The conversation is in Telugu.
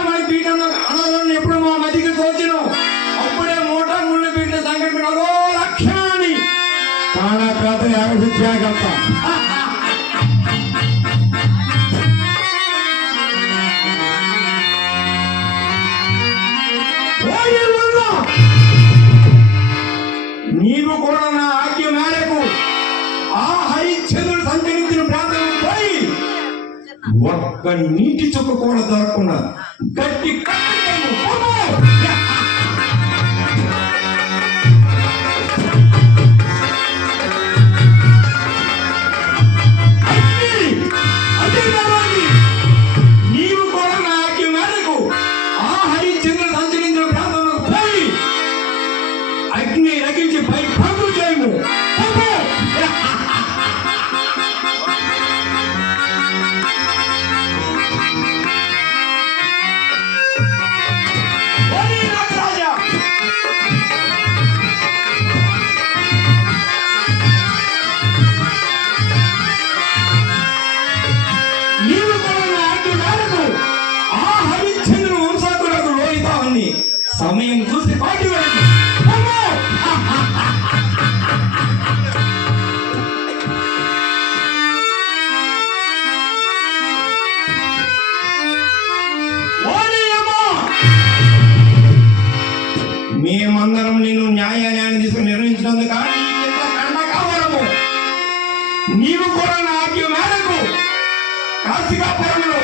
మూఢమణి పీఠంలో అనాథలను ఎప్పుడు మా మధ్యకి తోచిను అప్పుడే మూఢముని పీఠ సంఘటన అదో లక్ష్యాన్ని కాళప్రాత యాగసిద్ధ్యాగప్ప నీవు కూడా నా ఆజ్ఞ మేరకు ఆ హరిశ్చంద్రుడు సంచరించిన ప్రాంతం పోయి ఒక్క నీటి చుక్క కూడా దొరకకుండా గట్టి కట్టేము. నీవు కూడా నా ఆజ్ఞ మేరకు ఆ హరిశ్చంద్రుడు సంచరించిన ప్రాంతంలో పోయి అగ్ని రగించి పై పంపు చేయము. నీవు కూడా నా ఆజ్ఞ మేరకు ఆ హరిశ్చంద్రుని వంశాకులకు లోహితాన్ని సమయం చూసి పాటి వెళ్ళి మేమందరం నేను న్యాయాన్ని తీసుకుని నిర్ణయించినందుకు కానీ ఇంత కండకావరము నీవు కూడా నా ఆజ్ఞ మేరకు కార్తీకాపురంలో